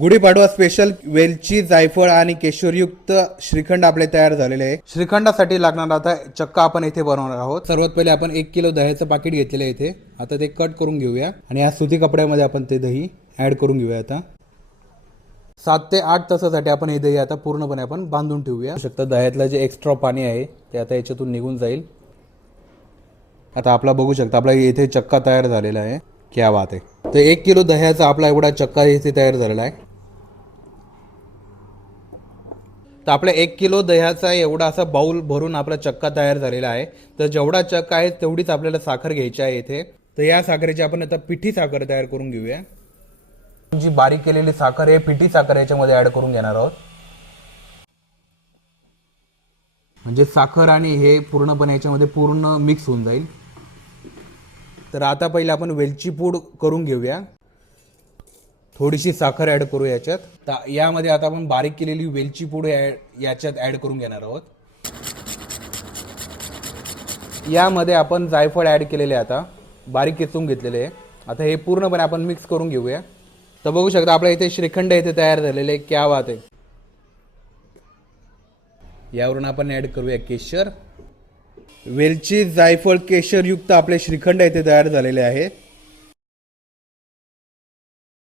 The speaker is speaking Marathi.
गुढीपाडवा स्पेशल वेलची जायफळ आणि केशरयुक्त श्रीखंड आपले तयार झालेले आहे. श्रीखंडासाठी लागणार आता चक्का आपण इथे बनवणार आहोत. सर्वात पहिले आपण एक किलो दह्याचं पाकिट घेतलेलं आहे इथे. आता ते कट करून घेऊया. आणि या सुती कपड्यामध्ये आपण ते दही ऍड करून घेऊया आता. सात ते आठ तासासाठी आपण हे दही आता पूर्णपणे आपण बांधून ठेवूया. शकता दह्यातलं जे एक्स्ट्रा पाणी आहे ते आता याच्यातून निघून जाईल. आता आपला बघू शकता आपला इथे चक्का तयार झालेला आहे. क्या बात आहे. तर एक किलो दह्याचा आपला एवढा चक्का इथे तयार झालेला आहे. तर आपल्या एक किलो दह्याचा एवढा असा बाऊल भरून आपला चक्का तयार झालेला आहे. तर जेवढा चक्का आहे तेवढीच आपल्याला साखर घ्यायची आहे इथे. तर या साखरेची आपण आता पिठी साखर तयार करून घेऊया. जी बारीक केलेली साखर आहे पिठी साखर याच्यामध्ये ऍड करून घेणार आहोत. म्हणजे साखर आणि हे पूर्णपणे याच्यामध्ये पूर्ण मिक्स होऊन जाईल. तर आता पहिले आपण वेलची पूड करून घेऊया. थोडीशी साखर ऍड करू याच्यात. तर यामध्ये आता आपण बारीक केलेली वेलची पूड याच्यात ऍड करून घेणार आहोत. यामध्ये आपण जायफळ ऍड केलेले आता. बारीक किसून घेतलेले आहे. आता हे पूर्णपणे आपण मिक्स करून घेऊया. तर बघू शकता आपल्या इथे श्रीखंड इथे तयार झालेले आहे. क्या बात आहे. यावरून आपण ऍड करूया केशर. वेलची जायफळ केशरयुक्त आपले श्रीखंड इथे तयार झालेले आहे.